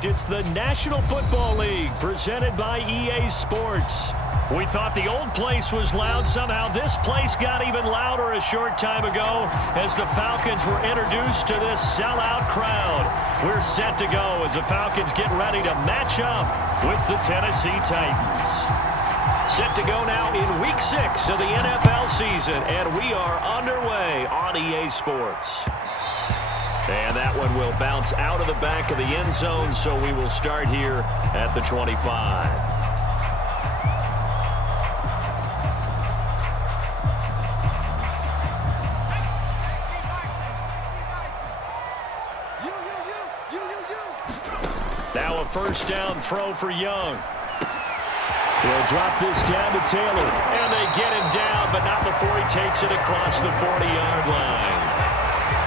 It's the National Football League presented by EA Sports. We thought the old place was loud. Somehow this place got even louder a short time ago as the Falcons were introduced to this sellout crowd. We're set to go as the Falcons get ready to match up with the Tennessee Titans. Set to go now in Week 6 of the NFL season, and we are underway on EA Sports. And that one will bounce out of the back of the end zone, so we will start here at the 25. Now a first down throw for Young. He'll drop this down to Taylor. And they get him down, but not before he takes it across the 40-yard line.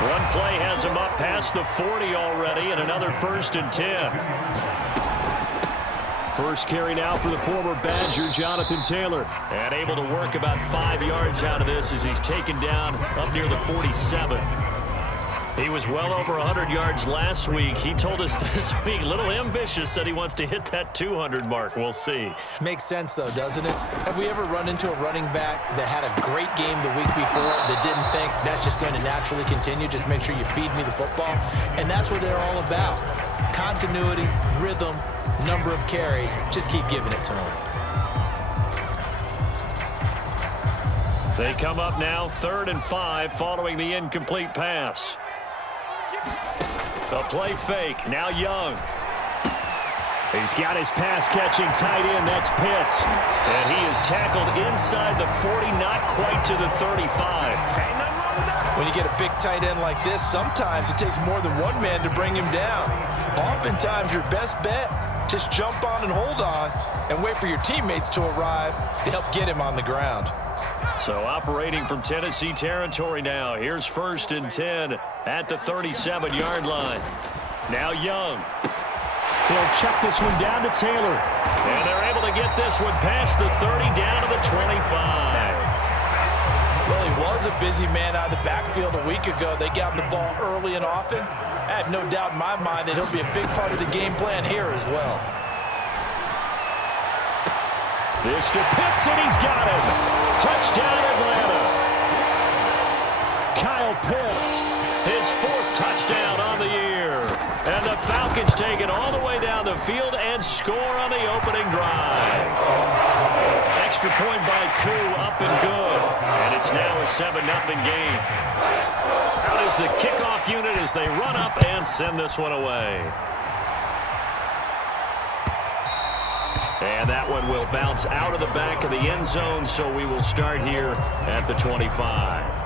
One play has him up past the 40 already, and another 1st and 10. First carry now for the former Badger, Jonathan Taylor. And able to work about 5 yards out of this as he's taken down up near the 47. He was well over 100 yards last week. He told us this week, a little ambitious, said he wants to hit that 200 mark. We'll see. Makes sense, though, doesn't it? Have we ever run into a running back that had a great game the week before that didn't think that's just going to naturally continue? Just make sure you feed me the football. And that's what they're all about. Continuity, rhythm, number of carries. Just keep giving it to them. They come up now 3rd and 5 following the incomplete pass. The play fake. Now Young. He's got his pass-catching tight end. That's Pitts. And he is tackled inside the 40, not quite to the 35. When you get a big tight end like this, sometimes it takes more than one man to bring him down. Oftentimes, your best bet, just jump on and hold on and wait for your teammates to arrive to help get him on the ground. So operating from Tennessee territory now. Here's 1st and 10 at the 37-yard line. Now Young. He'll check this one down to Taylor. And they're able to get this one past the 30 down to the 25. Well, he was a busy man out of the backfield a week ago. They got him the ball early and often. I have no doubt in my mind that he'll be a big part of the game plan here as well. This to Pitts, and he's got him. Touchdown, Atlanta. Kyle Pitts, his 4th touchdown on the year. And the Falcons take it all the way down the field and score on the opening drive. Extra point by Koo, up and good. And it's now a 7-0 game. Out is the kickoff unit as they run up and send this one away. And that one will bounce out of the back of the end zone, so we will start here at the 25.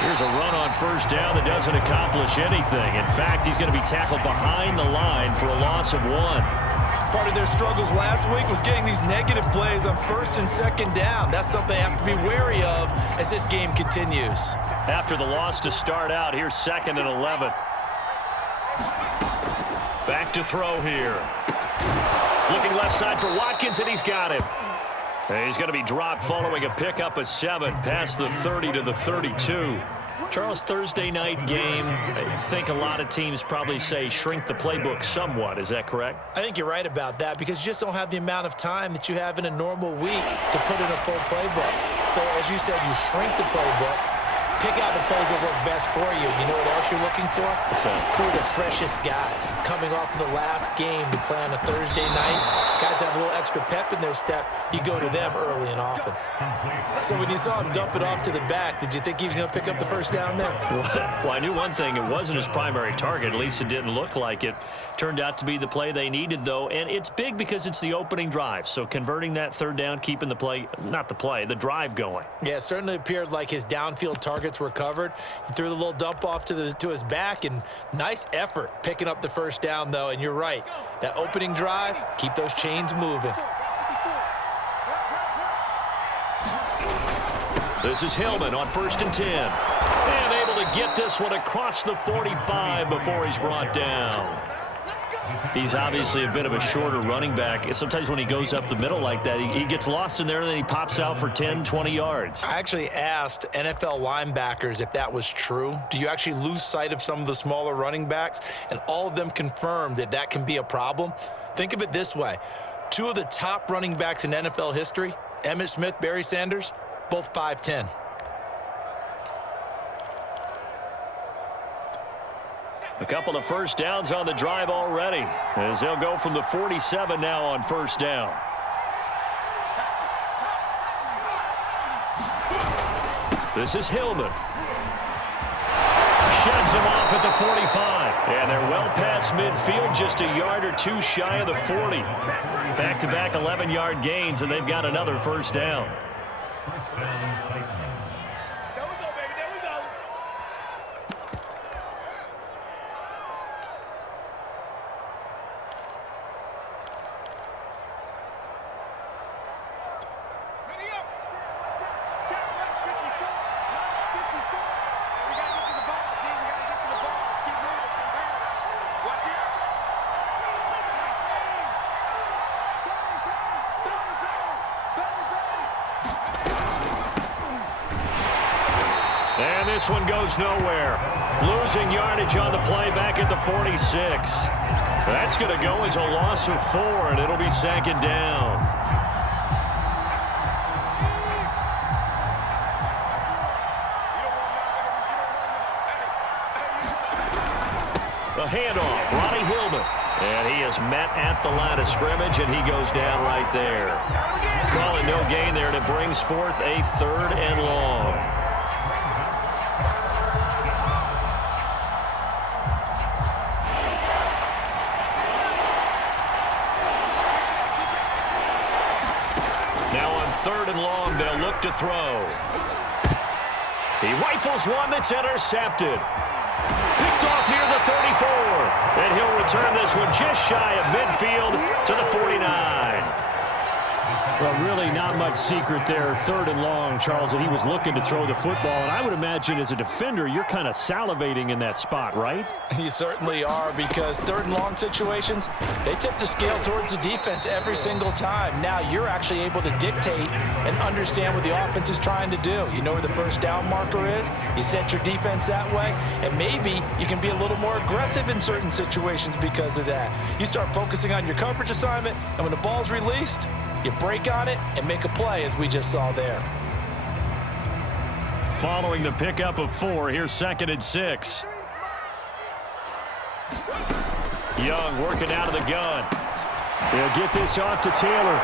Here's a run on first down that doesn't accomplish anything. In fact, he's going to be tackled behind the line for a loss of 1. Part of their struggles last week was getting these negative plays on 1st and 2nd down. That's something they have to be wary of as this game continues. After the loss to start out, here's 2nd and 11. Back to throw here. Looking left side for Watkins, and he's got him. And he's going to be dropped following a pickup of 7 past the 30 to the 32. Charles, Thursday night game, I think a lot of teams probably say shrink the playbook somewhat. Is that correct? I think you're right about that because you just don't have the amount of time that you have in a normal week to put in a full playbook. So, as you said, you shrink the playbook, pick out the plays that work best for you. You know what else you're looking for? What's that? Who are the freshest guys coming off of the last game to play on a Thursday night? Guys have a little extra pep in their step. You go to them early and often. So when you saw him dump it off to the back, did you think he was going to pick up the first down there? Well, I knew one thing. It wasn't his primary target. At least it didn't look like it. Turned out to be the play they needed, though. And it's big because it's the opening drive. So converting that 3rd down, keeping the play, not the play, the drive going. Yeah, it certainly appeared like his downfield targets were covered. He threw the little dump off to his back, and nice effort picking up the first down, though. And you're right. That opening drive, keep those chains moving. This is Hillman on 1st and 10. And able to get this one across the 45 before he's brought down. He's obviously a bit of a shorter running back. Sometimes when he goes up the middle like that, he gets lost in there, and then he pops out for 10, 20 yards. I actually asked NFL linebackers if that was true. Do you actually lose sight of some of the smaller running backs? And all of them confirmed that that can be a problem. Think of it this way. 2 of the top running backs in NFL history, Emmitt Smith, Barry Sanders, both 5'10". A couple of first downs on the drive already, as they'll go from the 47 now on 1st down. This is Hillman. Sheds him off at the 45. And they're well past midfield, just a yard or 2 shy of the 40. Back-to-back 11-yard gains, and they've got another 1st down. And this one goes nowhere. Losing yardage on the play back at the 46. That's going to go as a loss of 4, and it'll be 2nd down. The handoff, Ronnie Hillman. And he is met at the line of scrimmage, and he goes down right there. Call it no gain there, and it brings forth a 3rd and long. Now on 3rd and long, they'll look to throw. He rifles one that's intercepted. Picked off near the 34. And he'll return this one just shy of midfield to the 49. Well, really not much secret there. 3rd and long, Charles, that he was looking to throw the football. And I would imagine as a defender, you're kind of salivating in that spot, right? You certainly are, because 3rd and long situations, they tip the scale towards the defense every single time. Now you're actually able to dictate and understand what the offense is trying to do. You know where the 1st down marker is. You set your defense that way, and maybe you can be a little more aggressive in certain situations because of that. You start focusing on your coverage assignment, and when the ball's released, you break on it and make a play, as we just saw there. Following the pickup of 4, here's 2nd and 6. Young working out of the gun. They'll get this off to Taylor.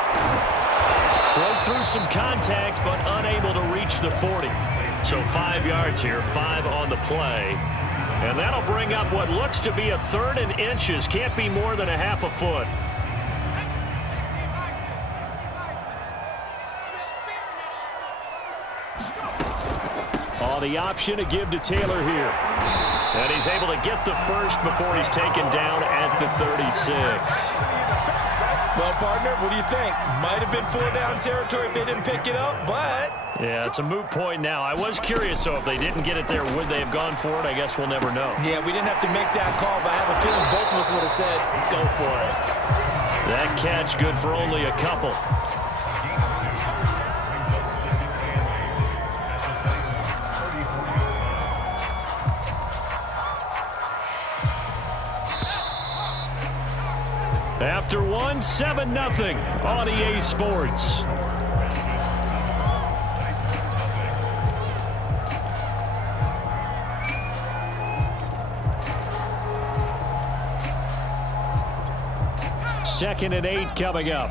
Broke through some contact, but unable to reach the 40. So 5 yards here, 5 on the play. And that'll bring up what looks to be a 3rd and inches. Can't be more than a half a foot. The option to give to Taylor here. And he's able to get the first before he's taken down at the 36. Well, partner, what do you think? Might have been 4-down territory if they didn't pick it up, but... Yeah, it's a moot point now. I was curious, so if they didn't get it there, would they have gone for it? I guess we'll never know. Yeah, we didn't have to make that call, but I have a feeling both of us would have said, go for it. That catch good for only a couple. After 1, 7-0 on EA Sports. Second and 8 coming up.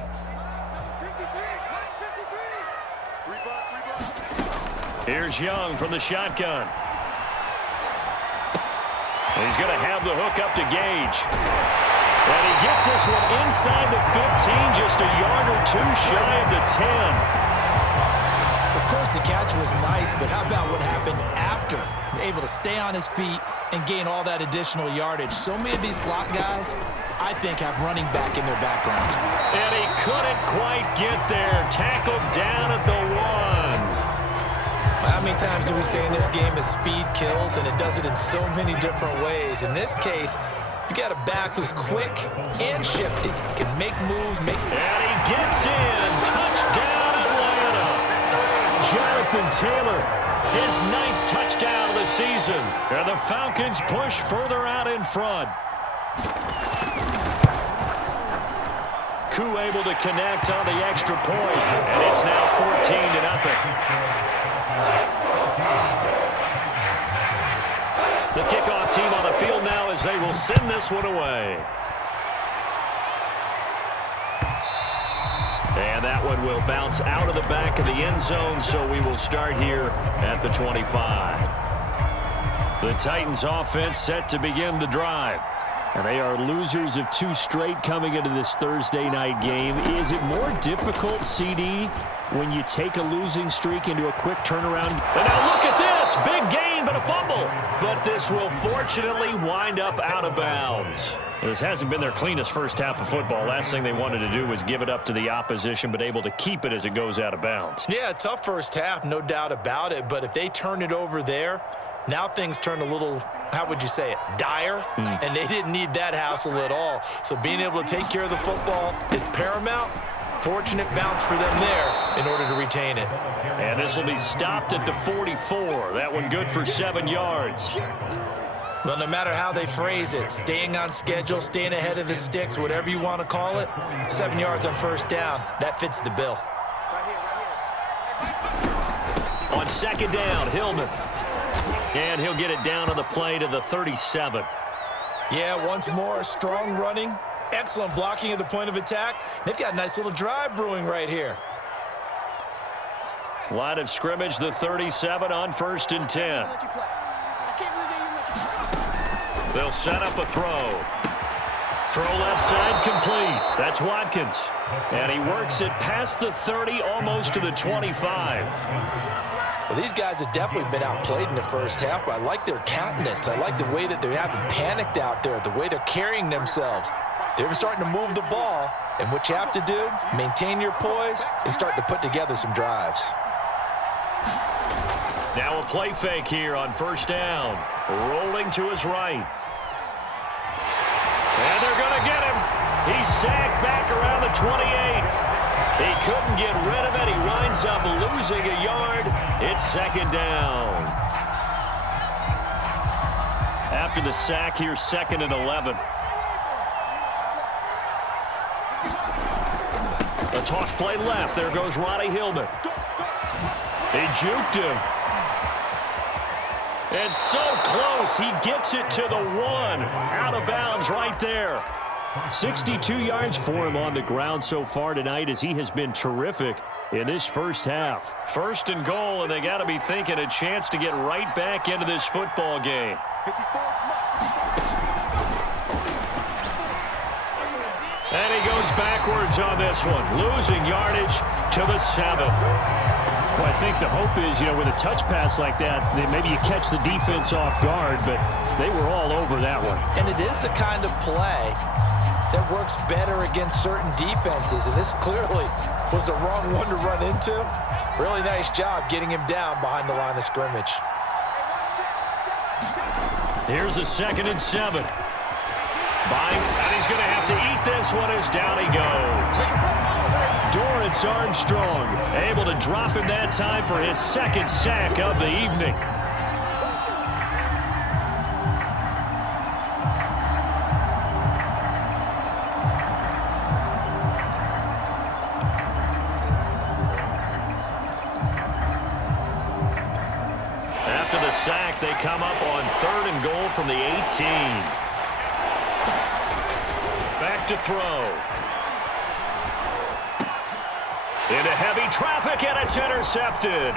Here's Young from the shotgun. And he's going to have the hook up to Gage. And he gets this one inside the 15, just a yard or 2 shy of the 10. Of course, the catch was nice, but how about what happened after? Able to stay on his feet and gain all that additional yardage. So many of these slot guys, I think, have running back in their background. And he couldn't quite get there. Tackled down at the 1. many times do we say in this game that speed kills, and it does it in so many different ways. In this case, you got a back who's quick and shifty, can make moves, And he gets in. Touchdown, Atlanta. Jonathan Taylor, his 9th touchdown of the season. And the Falcons push further out in front. Koo able to connect on the extra point, and it's now 14-0. The kickoff team on the field now as they will send this one away. And that one will bounce out of the back of the end zone, so we will start here at the 25. The Titans offense set to begin the drive. And they are losers of 2 straight coming into this Thursday night game. Is it more difficult, CD, when you take a losing streak into a quick turnaround? And now look at this. Big gain, but a fumble. But this will fortunately wind up out of bounds. This hasn't been their cleanest first half of football. Last thing they wanted to do was give it up to the opposition, but able to keep it as it goes out of bounds. Yeah, tough first half, no doubt about it. But if they turn it over there, now things turn a little, how would you say it, dire, and they didn't need that hassle at all. So being able to take care of the football is paramount. Fortunate bounce for them there in order to retain it. And this will be stopped at the 44. That one good for 7 yards. Well, no matter how they phrase it, staying on schedule, staying ahead of the sticks, whatever you want to call it, 7 yards on first down, that fits the bill. On second down, Hillman. And he'll get it down on the play to the 37. Yeah, once more, strong running, excellent blocking at the point of attack. They've got a nice little drive brewing right here. Line of scrimmage, the 37 on 1st and 10. They'll set up a throw. Throw left side complete. That's Watkins. And he works it past the 30, almost to the 25. Well, these guys have definitely been outplayed in the first half, but I like their countenance. I like the way that they haven't panicked out there, the way they're carrying themselves. They're starting to move the ball, and what you have to do, maintain your poise and start to put together some drives. Now a play fake here on first down. Rolling to his right. And they're going to get him. He's sacked back around the 28. He couldn't get rid of it. He winds up losing a yard. It's second down. After the sack here, 2nd and 11. A toss play left. There goes Ronnie Hillman. He juked him. And so close. He gets it to the 1. Out of bounds right there. 62 yards for him on the ground so far tonight as he has been terrific in this first half. 1st and goal, and they got to be thinking a chance to get right back into this football game. And he goes backwards on this one, losing yardage to the 7. Well, I think the hope is, with a touch pass like that, that maybe you catch the defense off guard, but they were all over that one. And it is the kind of play that works better against certain defenses, and this clearly was the wrong one to run into. Really nice job getting him down behind the line of scrimmage. Here's a 2nd and 7. And he's going to have to eat this one as down he goes. Dorrance Armstrong able to drop him that time for his 2nd sack of the evening. After the sack, they come up on 3rd and goal from the 18. Back to throw. Into heavy traffic, and it's intercepted.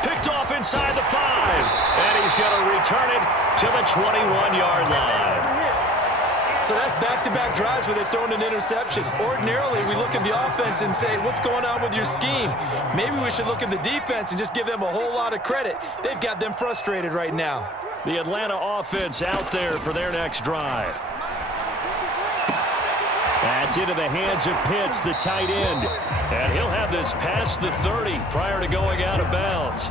Picked off inside the 5. And he's going to return it to the 21-yard line. So that's back-to-back drives where they're throwing an interception. Ordinarily, we look at the offense and say, what's going on with your scheme? Maybe we should look at the defense and just give them a whole lot of credit. They've got them frustrated right now. The Atlanta offense out there for their next drive. That's into the hands of Pitts, the tight end. And he'll have this past the 30 prior to going out of bounds.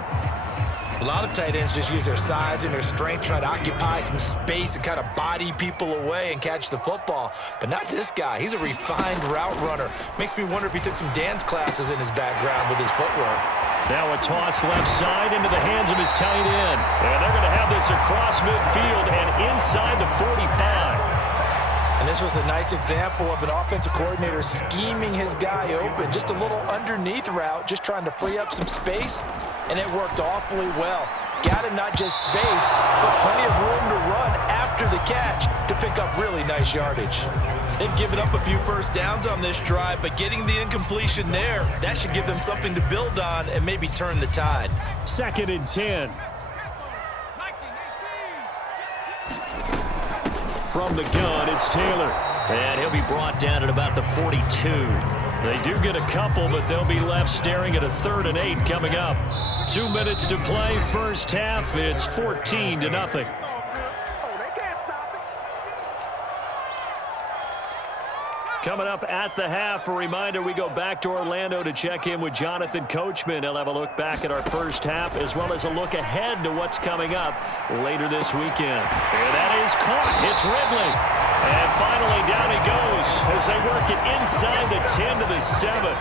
A lot of tight ends just use their size and their strength, try to occupy some space and kind of body people away and catch the football. But not this guy. He's a refined route runner. Makes me wonder if he took some dance classes in his background with his footwork. Now a toss left side into the hands of his tight end. And they're going to have this across midfield and inside the 45. And this was a nice example of an offensive coordinator scheming his guy open. Just a little underneath route, just trying to free up some space, and it worked awfully well. Got him not just space, but plenty of room to run after the catch to pick up really nice yardage. They've given up a few first downs on this drive, but getting the incompletion there, that should give them something to build on and maybe turn the tide. 2nd and 10. From the gun, it's Taylor. And he'll be brought down at about the 42. They do get a couple, but they'll be left staring at a 3rd and 8 coming up. 2 minutes to play, first half. It's 14-0. Coming up at the half, a reminder, we go back to Orlando to check in with Jonathan Coachman. He'll have a look back at our first half as well as a look ahead to what's coming up later this weekend. And that is caught. It's Ridley. And finally down he goes as they work it inside the 10 to the 7.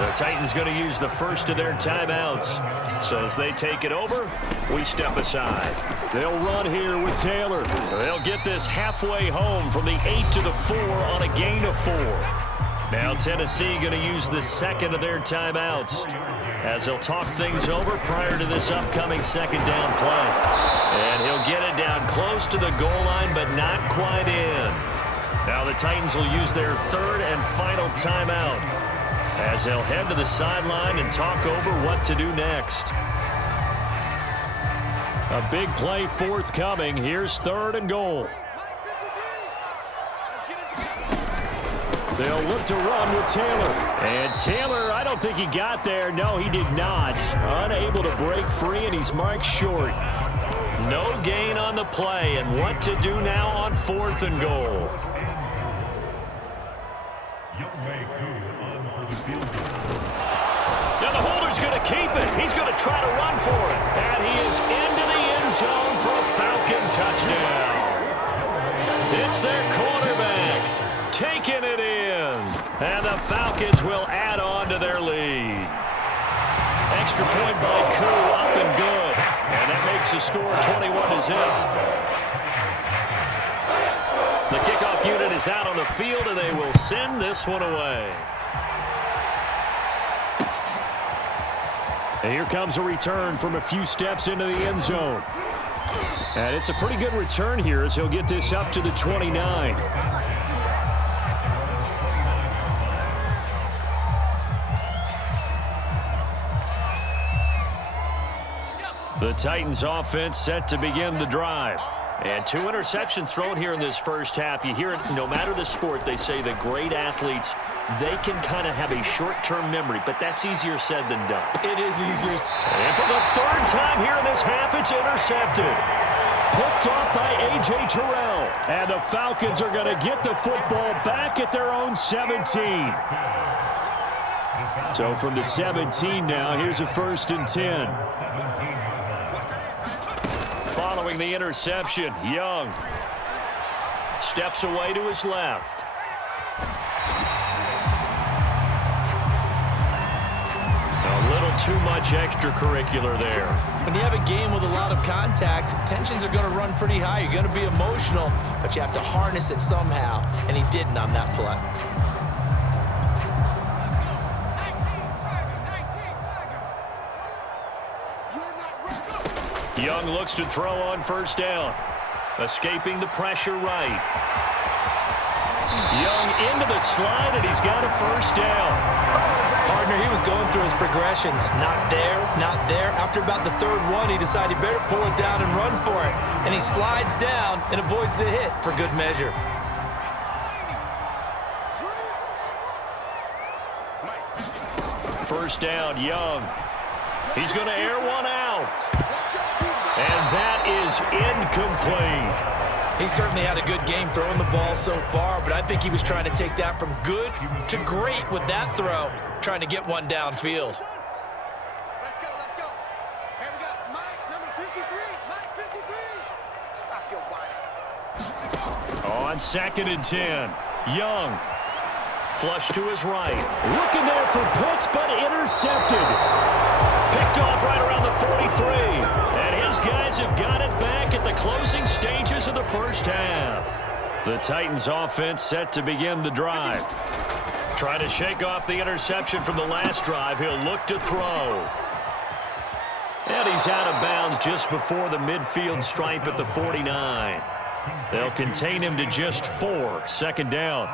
The Titans going to use the first of their timeouts. So as they take it over, we step aside. They'll run here with Taylor. They'll get this halfway home from the 8 to the 4 on a gain of 4. Now Tennessee going to use the second of their timeouts as they'll talk things over prior to this upcoming second down play. And he'll get it down close to the goal line, but not quite in. Now the Titans will use their third and final timeout as they'll head to the sideline and talk over what to do next. A big play forthcoming. Here's 3rd and goal. They'll look to run with Taylor. And Taylor, I don't think he got there. No, he did not. Unable to break free, and he's marked short. No gain on the play, and what to do now on 4th and goal. Now the holder's going to keep it. He's going to try to run for it. And he is into the end zone for a Falcon touchdown. It's their quarterback taking it in. And the Falcons will add on to their lead. Extra point by Koo, up and good. And that makes the score 21-0. The kickoff unit is out on the field, and they will send this one away. And here comes a return from a few steps into the end zone. And it's a pretty good return here as he'll get this up to the 29. The Titans offense set to begin the drive. And 2 interceptions thrown here in this first half. You hear it, no matter the sport, they say the great athletes, they can kind of have a short-term memory, but that's easier said than done. It is easier. And for the 3rd time here in this half, it's intercepted. Picked off by A.J. Terrell. And the Falcons are going to get the football back at their own 17. So from the 17 now, here's a 1st and 10. Following the interception, Young steps away to his left. A little too much extracurricular there. When you have a game with a lot of contact, tensions are going to run pretty high. You're going to be emotional, but you have to harness it somehow, and he didn't on that play. Young looks to throw on 1st down. Escaping the pressure right. Young into the slide, and he's got a 1st down. Partner, he was going through his progressions. Not there, not there. After about the 3rd one, he decided he better pull it down and run for it. And he slides down and avoids the hit for good measure. First down, Young. He's going to air one out. And that is incomplete. He certainly had a good game throwing the ball so far, but I think he was trying to take that from good to great with that throw, trying to get one downfield. Let's go. Here we go. Mike, 2nd and 10. Young. Flush to his right. Looking there for Pitts, but intercepted. Picked off right around the 43. And his guys have got it back at the closing stages of the first half. The Titans offense set to begin the drive. Trying to shake off the interception from the last drive. He'll look to throw. And he's out of bounds just before the midfield stripe at the 49. They'll contain him to just 4. 2nd down.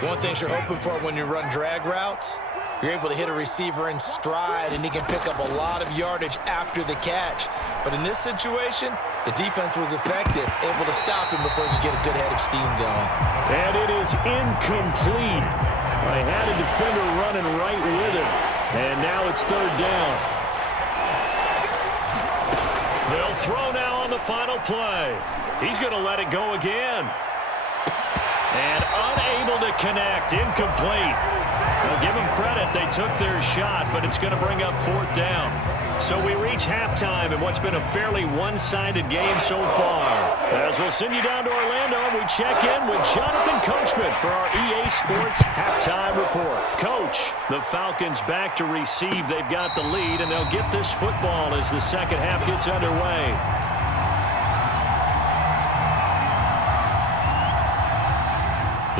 One thing you're hoping for when you run drag routes, you're able to hit a receiver in stride, and he can pick up a lot of yardage after the catch. But in this situation, the defense was effective, able to stop him before he could get a good head of steam going. And it is incomplete. I had a defender running right with him. And now it's 3rd down. They'll throw now on the final play. He's going to let it go again. And unable to connect. Incomplete. Well, give them credit. They took their shot, but it's going to bring up 4th down. So we reach halftime in what's been a fairly one-sided game so far. As we'll send you down to Orlando, we check in with Jonathan Coachman for our EA Sports Halftime Report. Coach, the Falcons back to receive. They've got the lead, and they'll get this football as the second half gets underway.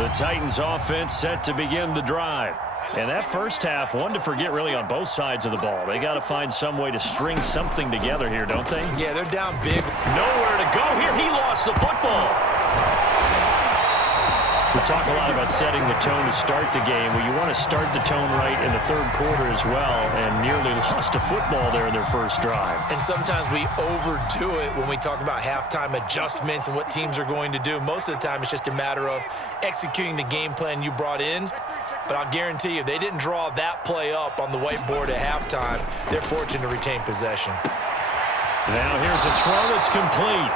The Titans offense set to begin the drive. And that first half, one to forget really on both sides of the ball. They got to find some way to string something together here, don't they? Yeah, they're down big. Nowhere to go here. He lost the football. We talk a lot about setting the tone to start the game. Well, you want to start the tone right in the 3rd quarter as well, and nearly lost a football there in their first drive. And sometimes we overdo it when we talk about halftime adjustments and what teams are going to do. Most of the time, it's just a matter of executing the game plan you brought in. But I'll guarantee you, they didn't draw that play up on the whiteboard at halftime. They're fortunate to retain possession. Now here's a throw that's complete.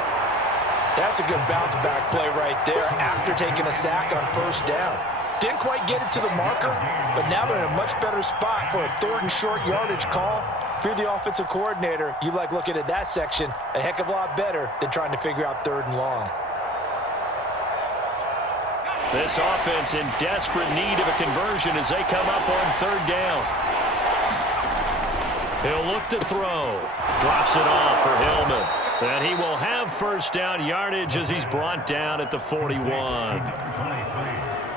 That's a good bounce-back play right there after taking a sack on 1st down. Didn't quite get it to the marker, but now they're in a much better spot for a 3rd and short yardage call. If you're the offensive coordinator, you like looking at that section a heck of a lot better than trying to figure out 3rd and long. This offense in desperate need of a conversion as they come up on 3rd down. He'll look to throw. Drops it off for Hillman. And he will have 1st down yardage as he's brought down at the 41.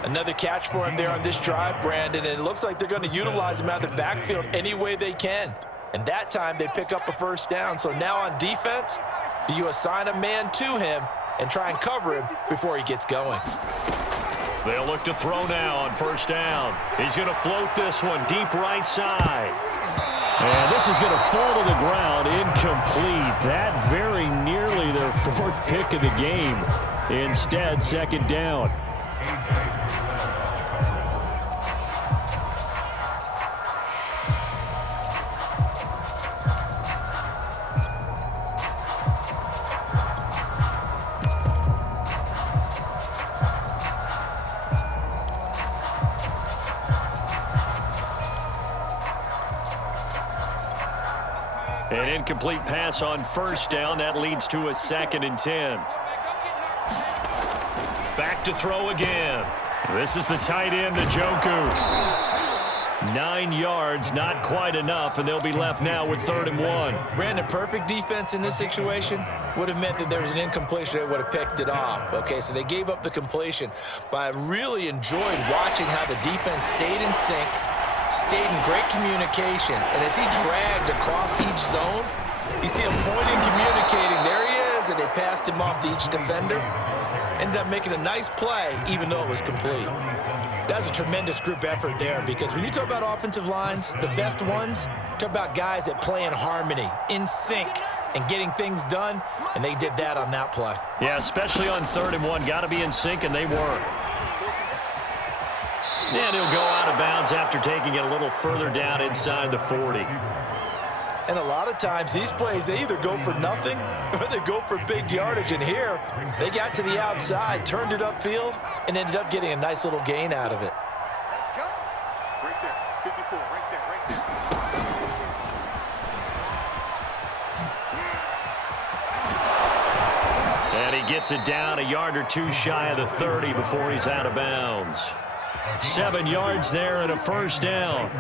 Another catch for him there on this drive, Brandon, and it looks like they're going to utilize him out of the backfield any way they can. And that time they pick up a 1st down. So now on defense, do you assign a man to him and try and cover him before he gets going? They'll look to throw now on 1st down. He's going to float this one deep right side. And this is going to fall to the ground, incomplete. That very nearly their 4th pick of the game. Instead, 2nd down. An incomplete pass on 1st down. That leads to a 2nd and 10. Back to throw again. This is the tight end, Njoku. 9 yards, not quite enough, and they'll be left now with 3rd and 1. Brandon, perfect defense in this situation would have meant that there was an incompletion that would have picked it off. Okay, so they gave up the completion. But I really enjoyed watching how the defense stayed in sync, stayed in great communication, and as he dragged across each zone, you see him pointing, communicating. There he is, and they passed him off to each defender. Ended up making a nice play, even though it was complete. That was a tremendous group effort there, because when you talk about offensive lines, the best ones, talk about guys that play in harmony, in sync, and getting things done, and they did that on that play. Yeah, especially on 3rd and 1. Got to be in sync, and they were. And he'll go out of bounds after taking it a little further down inside the 40. And a lot of times, these plays, they either go for nothing or they go for big yardage. And here, they got to the outside, turned it upfield, and ended up getting a nice little gain out of it. Let's go. Right there. 54, right there, right there. And And he gets it down a yard or two shy of the 30 before he's out of bounds. 7 yards there and a first down.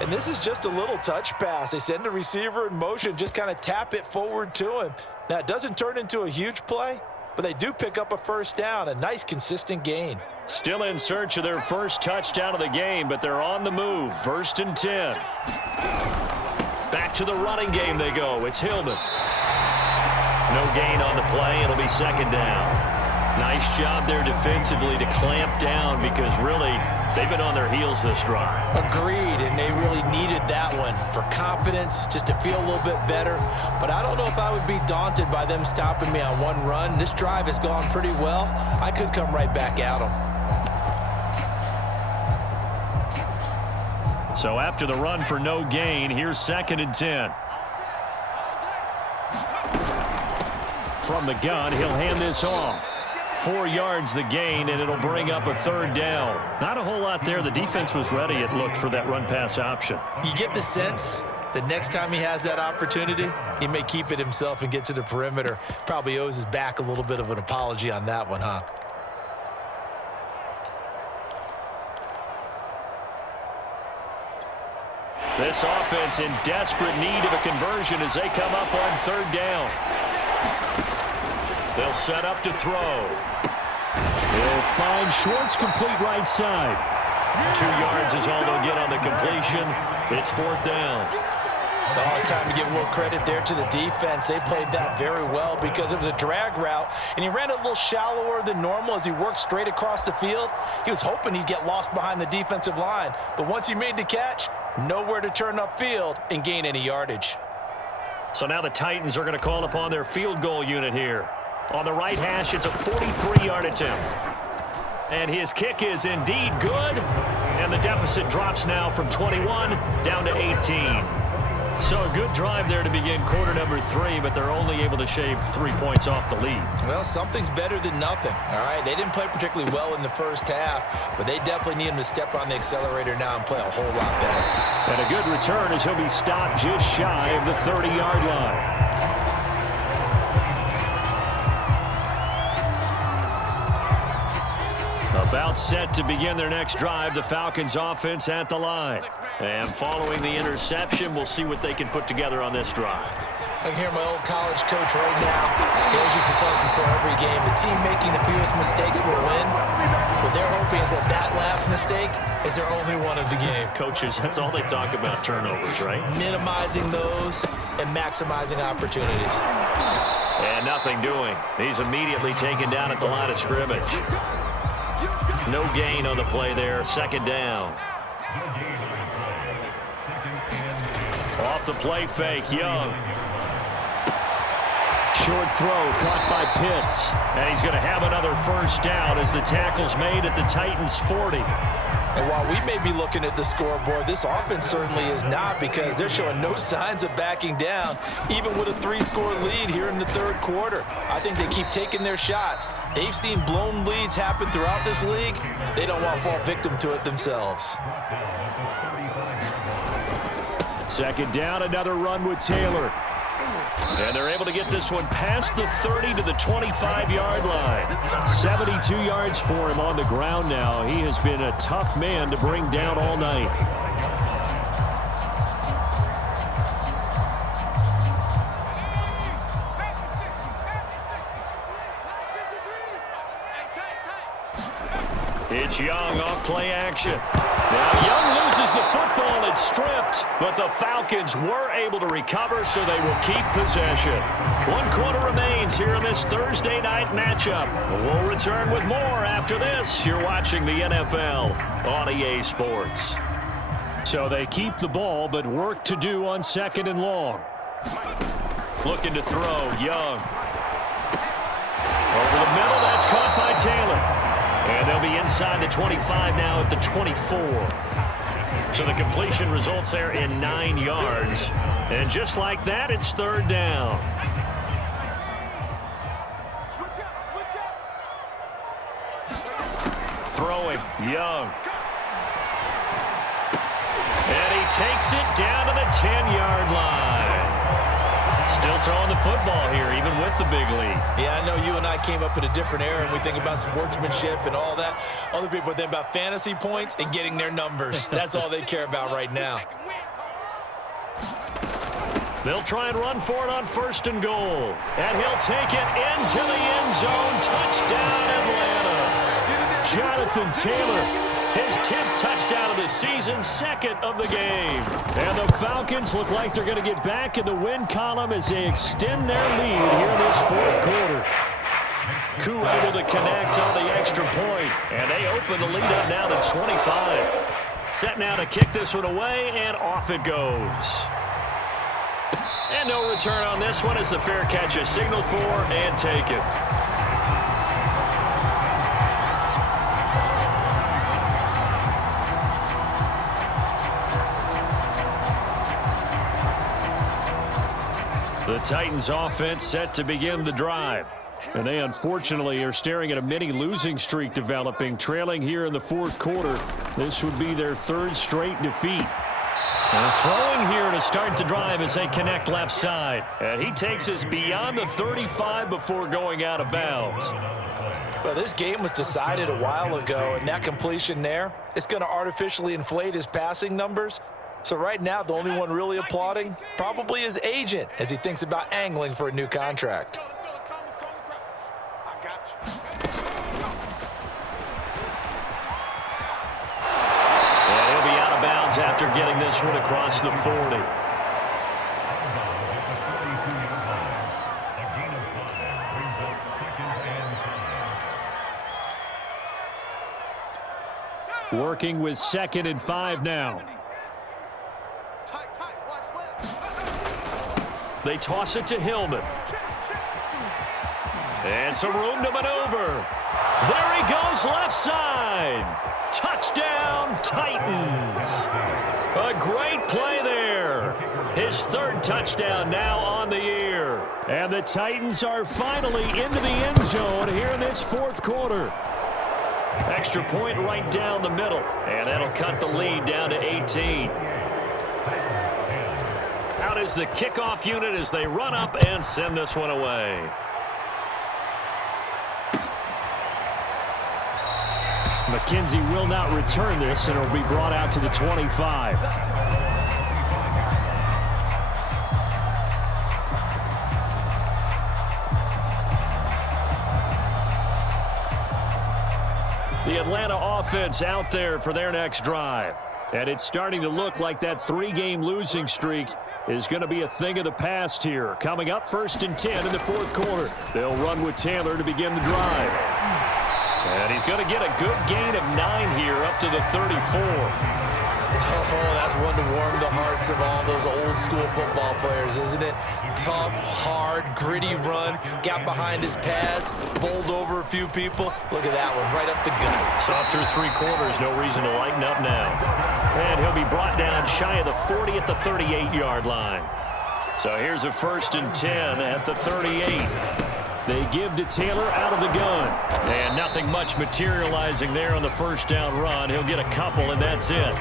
And this is just a little touch pass. They send the receiver in motion, just kind of tap it forward to him. Now, it doesn't turn into a huge play, but they do pick up a first down, a nice, consistent gain. Still in search of their first touchdown of the game, but they're on the move. 1st and 10. Back to the running game they go. It's Hillman. No gain on the play. It'll be 2nd down. Nice job there defensively to clamp down because really they've been on their heels this drive. Agreed, and they really needed that one for confidence, just to feel a little bit better. But I don't know if I would be daunted by them stopping me on one run. This drive has gone pretty well. I could come right back at them. So after the run for no gain, here's 2nd and 10. From the gun, he'll hand this off. 4 yards the gain, and it'll bring up a 3rd down. Not a whole lot there. The defense was ready, it looked, for that run-pass option. You get the sense that next time he has that opportunity, he may keep it himself and get to the perimeter. Probably owes his back a little bit of an apology on that one, huh? This offense in desperate need of a conversion as they come up on 3rd down. They'll set up to throw. He'll find Schwartz complete right side. 2 yards is all they'll get on the completion. It's 4th down. Oh, it's time to give a little credit there to the defense. They played that very well because it was a drag route, and he ran a little shallower than normal as he worked straight across the field. He was hoping he'd get lost behind the defensive line, but once he made the catch, nowhere to turn upfield and gain any yardage. So now the Titans are going to call upon their field goal unit here. On the right hash, it's a 43-yard attempt. And his kick is indeed good. And the deficit drops now from 21 down to 18. So a good drive there to begin quarter number 3, but they're only able to shave 3 points off the lead. Well, something's better than nothing, all right? They didn't play particularly well in the first half, but they definitely need him to step on the accelerator now and play a whole lot better. And a good return as he'll be stopped just shy of the 30-yard line. About set to begin their next drive, the Falcons offense at the line. And following the interception, we'll see what they can put together on this drive. I can hear my old college coach right now. He always used to tell us before every game, the team making the fewest mistakes will win. What they're hoping is that that last mistake is their only one of the game. Coaches, that's all they talk about, turnovers, right? Minimizing those and maximizing opportunities. And nothing doing. He's immediately taken down at the line of scrimmage. No gain on the play there. 2nd down. Off the play fake, Young. Short throw caught by Pitts. And he's going to have another first down as the tackle's made at the Titans' 40. And while we may be looking at the scoreboard, this offense certainly is not, because they're showing no signs of backing down, even with a 3-score lead here in the 3rd quarter. I think they keep taking their shots. They've seen blown leads happen throughout this league. They don't want to fall victim to it themselves. 2nd down, another run with Taylor. And they're able to get this one past the 30 to the 25-yard line. 72 yards for him on the ground now. He has been a tough man to bring down all night. It's Young off play action. Now Young loses the football. It's stripped, but the Falcons were able to recover, so they will keep possession. 1 quarter remains here in this Thursday night matchup. We'll return with more after this. You're watching the NFL on EA Sports. So they keep the ball, but work to do on 2nd and long. Looking to throw, Young. Over the middle, that's caught by Taylor. And they'll be inside the 25 now at the 24. So the completion results there in 9 yards. And just like that, it's 3rd down. Throwing, Young. And he takes it down to the 10-yard line. Still throwing the football here, even with the big lead. Yeah, I know you and I came up in a different era, and we think about sportsmanship and all that. Other people think about fantasy points and getting their numbers. That's all they care about right now. They'll try and run for it on 1st and goal. And he'll take it into the end zone. Touchdown, Atlanta. Jonathan Taylor, his 10th touchdown of the season, 2nd of the game. And the Falcons look like they're going to get back in the win column as they extend their lead here in this 4th quarter. Koo able to connect on the extra point. And they open the lead up now to 25. Set now to kick this one away, and off it goes. And no return on this one as the fair catch is signaled for and taken. The Titans offense set to begin the drive. And they unfortunately are staring at a mini losing streak developing, trailing here in the 4th quarter. This would be their 3rd straight defeat. And throwing here to start the drive as they connect left side. And he takes us beyond the 35 before going out of bounds. Well, this game was decided a while ago, and that completion there, it's going to artificially inflate his passing numbers. So right now, the only one really applauding probably his agent as he thinks about angling for a new contract. I got you. After getting this one across the 40. Working with 2nd and 5 now. Tight, watch left. They toss it to Hillman. And some room to maneuver. There he goes, left side. Touchdown, Titans. A great play there. His 3rd touchdown now on the year. And the Titans are finally into the end zone here in this 4th quarter. Extra point right down the middle. And that'll cut the lead down to 18. Out is the kickoff unit as they run up and send this one away. McKenzie will not return this, and it'll be brought out to the 25. The Atlanta offense out there for their next drive. And it's starting to look like that 3-game losing streak is going to be a thing of the past here. Coming up 1st and 10 in the 4th quarter. They'll run with Taylor to begin the drive. And he's going to get a good gain of 9 here up to the 34. Oh, that's one to warm the hearts of all those old school football players, isn't it? Tough, hard, gritty run. Got behind his pads, bowled over a few people. Look at that one, right up the gut. So through 3 quarters, no reason to lighten up now. And he'll be brought down shy of the 40 at the 38-yard line. So here's a 1st and 10 at the 38. They give to Taylor out of the gun. And nothing much materializing there on the 1st down run. He'll get a couple, and that's it.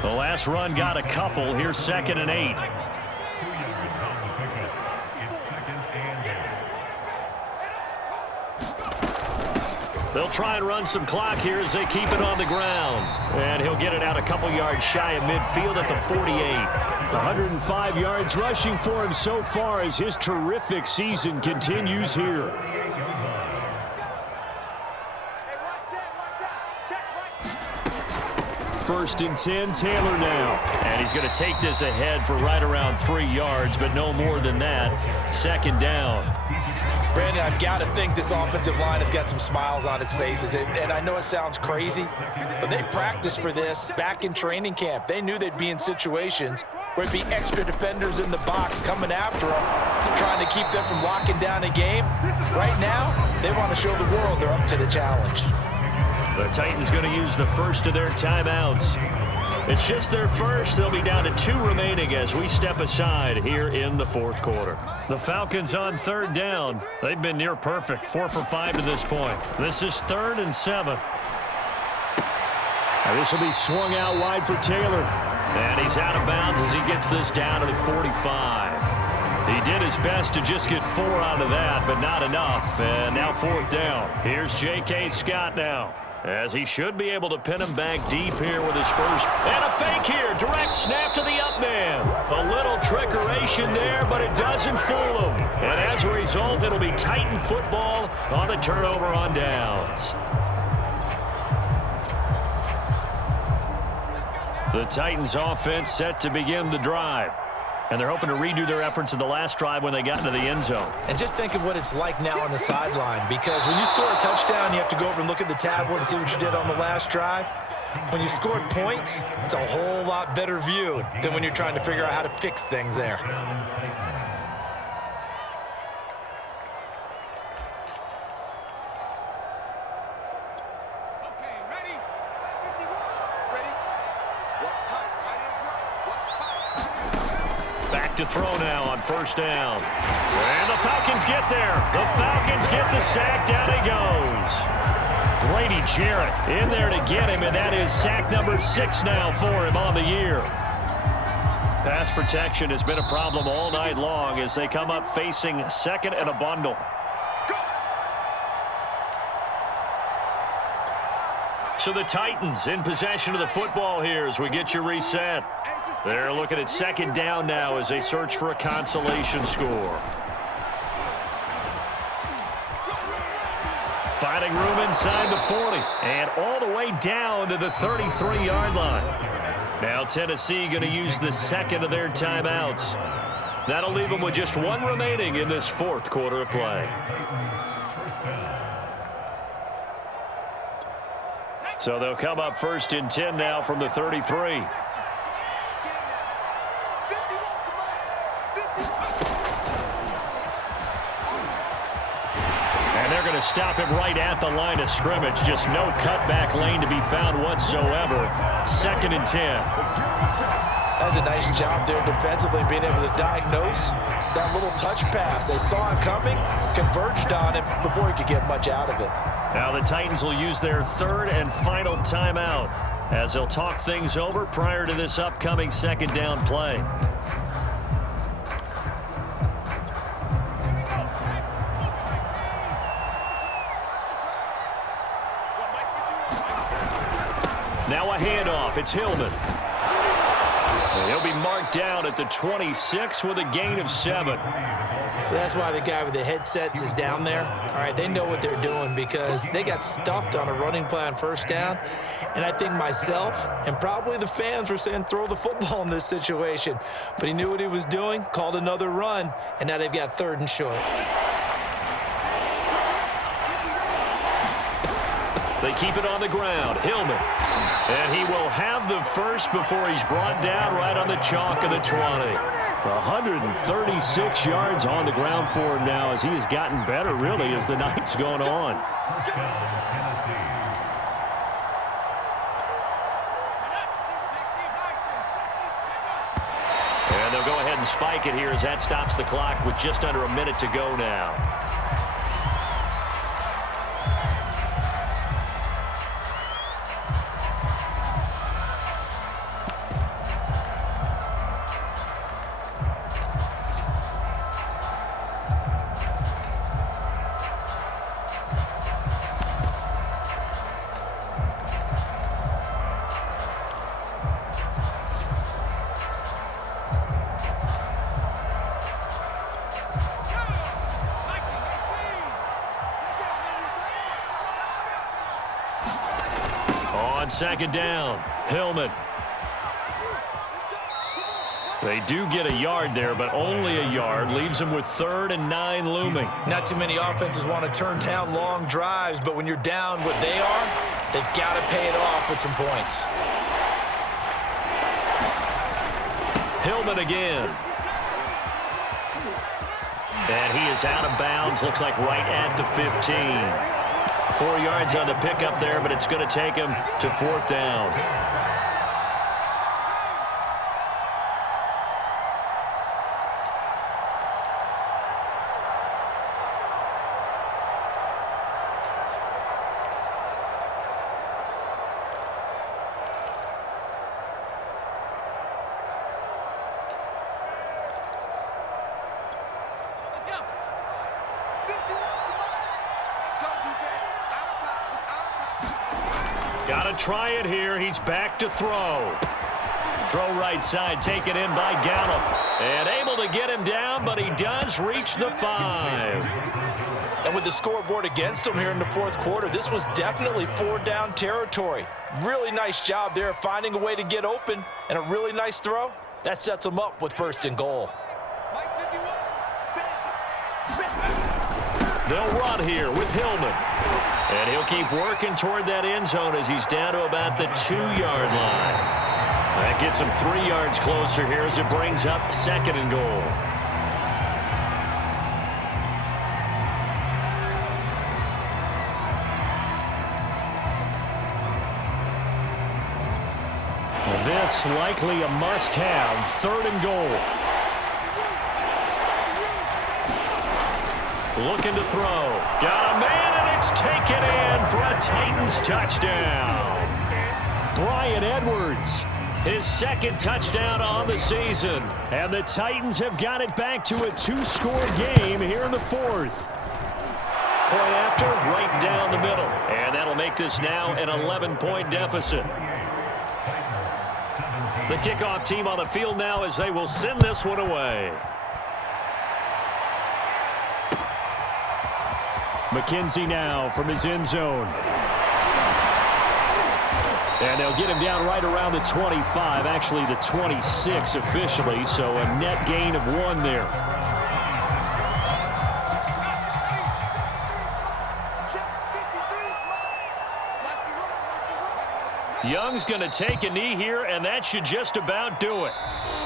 The last run got a couple. Here's 2nd and 8. They'll try and run some clock here as they keep it on the ground. And he'll get it out a couple yards shy of midfield at the 48. 105 yards rushing for him so far as his terrific season continues here. First and 10, Taylor now. And he's going to take this ahead for right around 3 yards, but no more than that. 2nd down. Brandon, I've got to think this offensive line has got some smiles on its faces. And I know it sounds crazy, but they practiced for this back in training camp. They knew they'd be in situations where it'd be extra defenders in the box coming after them, trying to keep them from locking down a game. Right now, they want to show the world they're up to the challenge. The Titans going to use the first of their timeouts. It's just their first. They'll be down to 2 remaining as we step aside here in the 4th quarter. The Falcons on 3rd down. They've been near perfect, 4 for 5 to this point. This is 3rd and 7. And this will be swung out wide for Taylor. And he's out of bounds as he gets this down to the 45. He did his best to just get 4 out of that, but not enough. And now 4th down. Here's J.K. Scott now, as he should be able to pin him back deep here with his first. And a fake here. Direct snap to the up man. A little trickeration there, but it doesn't fool him. And as a result, it'll be Titan football on the turnover on downs. The Titans offense set to begin the drive. And they're hoping to redo their efforts in the last drive when they got into the end zone. And just think of what it's like now on the sideline, because when you score a touchdown, you have to go over and look at the tablet and see what you did on the last drive. When you scored points, it's a whole lot better view than when you're trying to figure out how to fix things there. To throw now on 1st down. And the Falcons get there. The Falcons get the sack. Down he goes. Grady Jarrett in there to get him, and that is sack number 6 now for him on the year. Pass protection has been a problem all night long as they come up facing 2nd and a bundle. So the Titans in possession of the football here as we get you reset. They're looking at 2nd down now as they search for a consolation score. Finding room inside the 40 and all the way down to the 33-yard line. Now Tennessee going to use the 2nd of their timeouts. That'll leave them with just 1 remaining in this 4th quarter of play. So they'll come up 1st and 10 now from the 33. They're going to stop him right at the line of scrimmage. Just no cutback lane to be found whatsoever. 2nd and 10. That's a nice job there defensively, being able to diagnose that little touch pass. They saw it coming, converged on it before he could get much out of it. Now the Titans will use their 3rd and final timeout as they'll talk things over prior to this upcoming 2nd down play. Now a handoff. It's Hillman. And he'll be marked down at the 26 with a gain of 7. That's why the guy with the headsets is down there. All right, they know what they're doing because they got stuffed on a running play on 1st down. And I think myself and probably the fans were saying throw the football in this situation. But he knew what he was doing, called another run, and now they've got 3rd and short. They keep it on the ground. Hillman. And he will have the first before he's brought down right on the chalk of the 20. 136 yards on the ground for him now as he has gotten better, really, as the night's gone on. And they'll go ahead and spike it here as that stops the clock with just under a minute to go now. On 2nd down, Hillman. They do get a yard there, but only a yard. Leaves them with 3rd and 9 looming. Not too many offenses want to turn down long drives, but when you're down what they are, they've got to pay it off with some points. Hillman again. And he is out of bounds, looks like right at the 15. 4 yards on the pickup there, but it's going to take him to 4th down. Got to try it here. He's back to throw. Throw right side, taken in by Gallup. And able to get him down, but he does reach the 5. And with the scoreboard against him here in the fourth quarter, this was definitely 4-down territory. Really nice job there finding a way to get open, and a really nice throw. That sets him up with 1st and goal. They'll run here with Hillman. And he'll keep working toward that end zone as he's down to about the 2-yard line. That gets him 3 yards closer here as it brings up 2nd and goal. This likely a must-have, 3rd and goal. Looking to throw. Got a man, and it's taken in for a Titans touchdown. Bryan Edwards, his 2nd touchdown on the season. And the Titans have got it back to a 2-score game here in the 4th. Point after, right down the middle. And that'll make this now an 11-point deficit. The kickoff team on the field now as they will send this one away. McKenzie now from his end zone. And they'll get him down right around the 25, actually the 26 officially, so a net gain of 1 there. Young's going to take a knee here, and that should just about do it.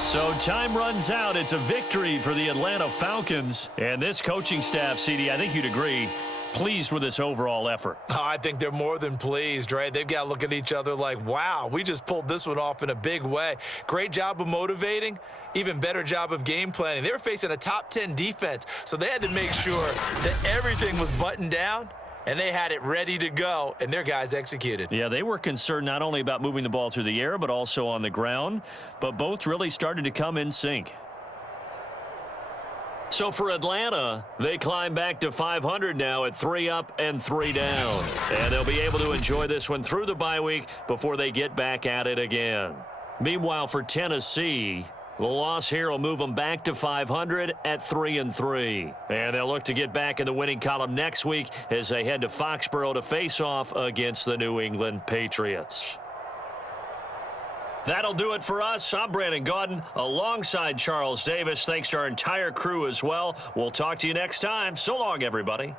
So time runs out. It's a victory for the Atlanta Falcons. And this coaching staff, CD, I think you'd agree, pleased with this overall effort. Oh, I think they're more than pleased, right? They've got to look at each other like, wow, we just pulled this one off in a big way. Great job of motivating. Even better job of game planning. They were facing a top 10 defense, so they had to make sure that everything was buttoned down. And they had it ready to go, and their guys executed. Yeah, they were concerned not only about moving the ball through the air, but also on the ground. But both really started to come in sync. So for Atlanta, they climb back to 500 now at 3 up and 3 down. And they'll be able to enjoy this one through the bye week before they get back at it again. Meanwhile, for Tennessee, the loss here will move them back to 500 at 3-3. And they'll look to get back in the winning column next week as they head to Foxborough to face off against the New England Patriots. That'll do it for us. I'm Brandon Gaudin alongside Charles Davis. Thanks to our entire crew as well. We'll talk to you next time. So long, everybody.